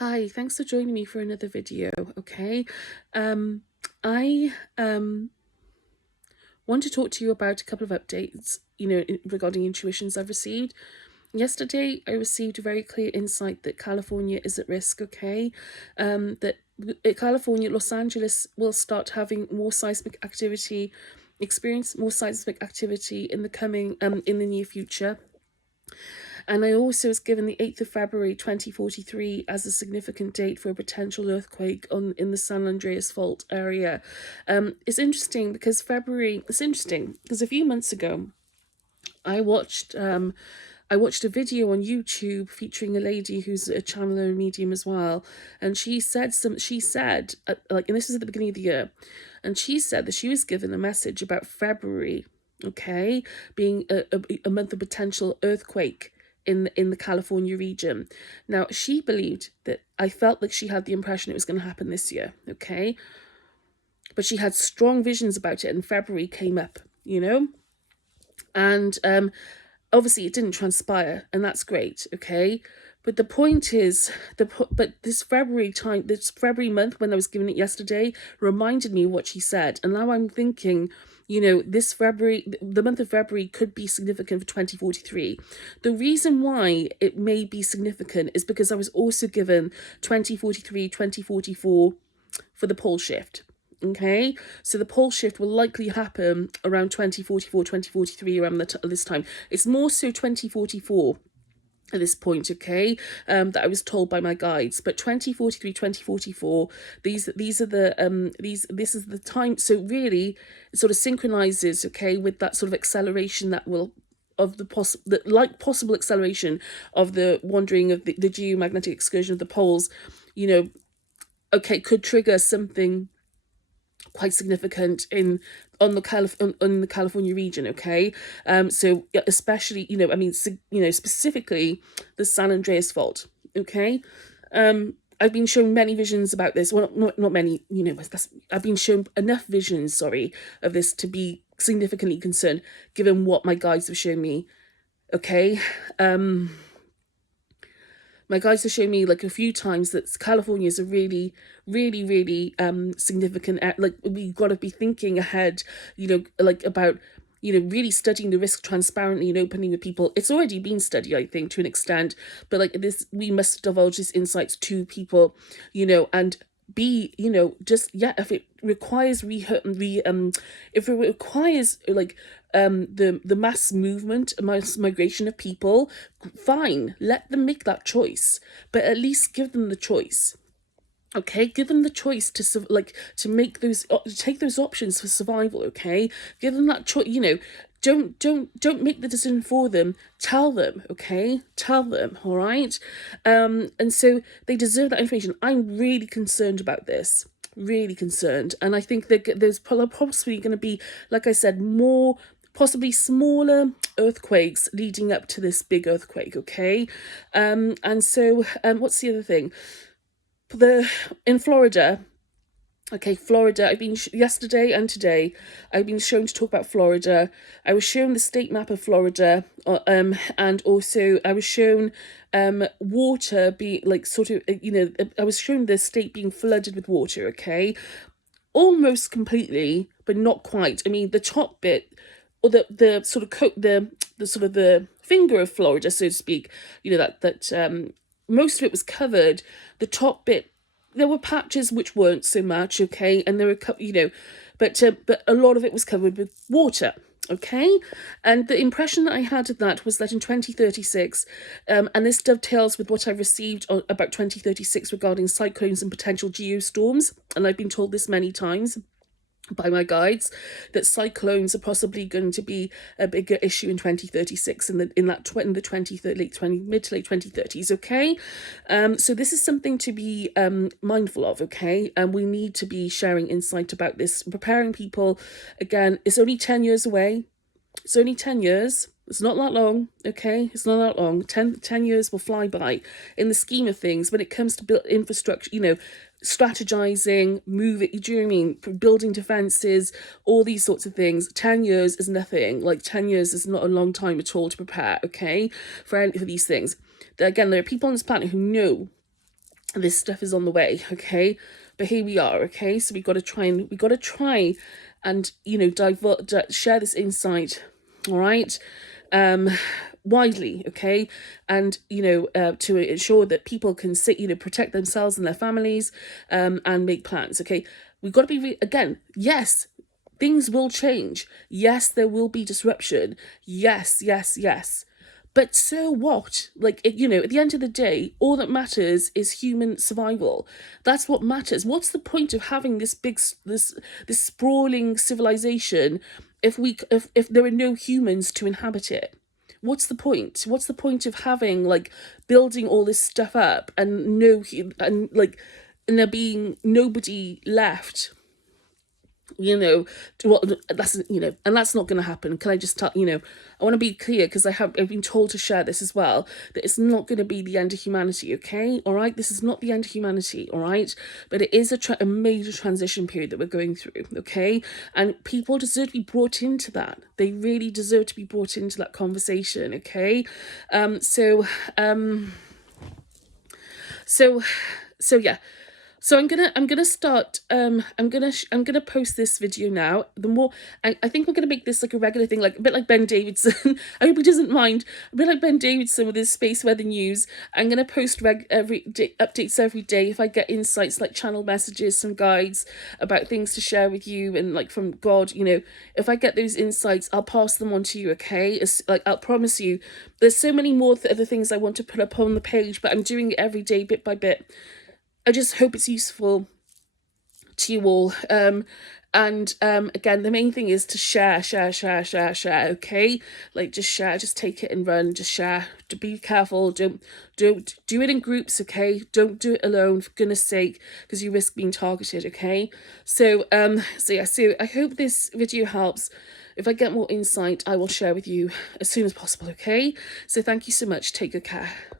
Hi, thanks for joining me for another video. Okay, I want to talk to you about a couple of updates, regarding intuitions I've received. Yesterday, I received a very clear insight that California is at risk. Okay, that California, Los Angeles will start having more seismic activity, experience more seismic activity in the near future. And I also was given the 8th of February 2043 as a significant date for a potential earthquake in the San Andreas Fault area. It's interesting because a few months ago I watched a video on YouTube featuring a lady who's a channeler medium as well, and she said and this was at the beginning of the year, and she said that she was given a message about February, okay, being a month of potential earthquake in the California region. Now, she believed that I felt like she had the impression it was going to happen this year, okay? But she had strong visions about it, and February came up, And obviously it didn't transpire, and that's great, okay? But the point is, this February month, when I was given it yesterday, reminded me of what she said. And now I'm thinking, this February, the month of February could be significant for 2043. The reason why it may be significant is because I was also given 2043, 2044 for the pole shift. Okay, so the pole shift will likely happen around 2044, 2043, around this time. It's more so 2044 at this point, okay, that I was told by my guides. But 2043, 2044, these are the this is the time. So really, it sort of synchronizes, okay, with that sort of acceleration that will of the possible acceleration of the wandering of the geomagnetic excursion of the poles, okay, could trigger something quite significant in the California region. Okay, so especially specifically the San Andreas Fault. Okay, I've been shown many visions about this. Well, not many. I've been shown enough visions. Sorry, of this to be significantly concerned, given what my guides have shown me. Okay, my guides have shown me like a few times that California is a really, really, really significant. Like, we've got to be thinking ahead, like about really studying the risk transparently and openly with people. It's already been studied, I think, to an extent, but like this, we must divulge these insights to people, and be, if it requires if it requires like the mass movement, mass migration of people, fine, let them make that choice, but at least give them the choice. Okay, give them the choice to make those, take those options for survival. Okay, give them that choice. Don't make the decision for them. Tell them. Okay, tell them. All right. And so they deserve that information. I'm really concerned about this. Really concerned, and I think that there's possibly going to be, like I said, more possibly smaller earthquakes leading up to this big earthquake. Okay, and so what's the other thing? In Florida, okay, Florida, I've been yesterday and today, I've been shown to talk about Florida. I was shown the state map of Florida, and also I was shown water being like I was shown the state being flooded with water. Okay, almost completely, but not quite. I mean, the top bit, or the sort of the sort of the finger of Florida, so to speak, that most of it was covered. The top bit, there were patches which weren't so much, okay, and there were but a lot of it was covered with water. Okay, and the impression that I had of that was that in 2036, and this dovetails with what I received about 2036 regarding cyclones and potential geostorms, and I've been told this many times by my guides, that cyclones are possibly going to be a bigger issue in 2036 in the mid to late 2030s. Okay, so this is something to be mindful of. Okay, and we need to be sharing insight about this, preparing people. Again, it's only 10 years away. It's only 10 years. It's not that long, okay? It's not that long. 10 years will fly by in the scheme of things when it comes to build infrastructure, strategizing, moving, do you know what I mean? Building defenses, all these sorts of things. 10 years is nothing. Like, 10 years is not a long time at all to prepare, okay? For these things. Again, there are people on this planet who know this stuff is on the way, okay? But here we are, okay? So we got to try and, you know, share this insight, all right? Widely, okay? And, you know, to ensure that people can sit, you know, protect themselves and their families, and make plans, okay? We've got to be, again, yes, things will change. Yes, there will be disruption. Yes, yes, yes. But so what? Like, you know, at the end of the day, all that matters is human survival. That's what matters. What's the point of having this this sprawling civilization if there are no humans to inhabit it? What's the point? What's the point of having, like, building all this stuff up and and there being nobody left, you know, well, that's, you know, and that's not going to happen. Can I just tell, you know, I want to be clear, because I've been told to share this as well, that it's not going to be the end of humanity, okay? All right, this is not the end of humanity, all right? But it is a major transition period that we're going through, okay? And people deserve to be brought into that. They really deserve to be brought into that conversation, okay? So so yeah. So I'm gonna start, I'm gonna post this video now. The more, I think I'm gonna make this like a regular thing, like a bit like Ben Davidson. I hope he doesn't mind. A bit like Ben Davidson with his space weather news. I'm gonna post every day, updates every day, if I get insights, like channel messages, some guides about things to share with you, and like from God, you know, if I get those insights, I'll pass them on to you, okay? Like, I'll promise you, there's so many more other things I want to put up on the page, but I'm doing it every day, bit by bit. I just hope it's useful to you all. Again, the main thing is to share, okay? Like, just share, just take it and run, just share. To be careful, don't do it in groups, okay? Don't do it alone, for goodness sake, because you risk being targeted, okay? So I hope this video helps. If I get more insight, I will share with you as soon as possible, okay? So thank you so much. Take good care.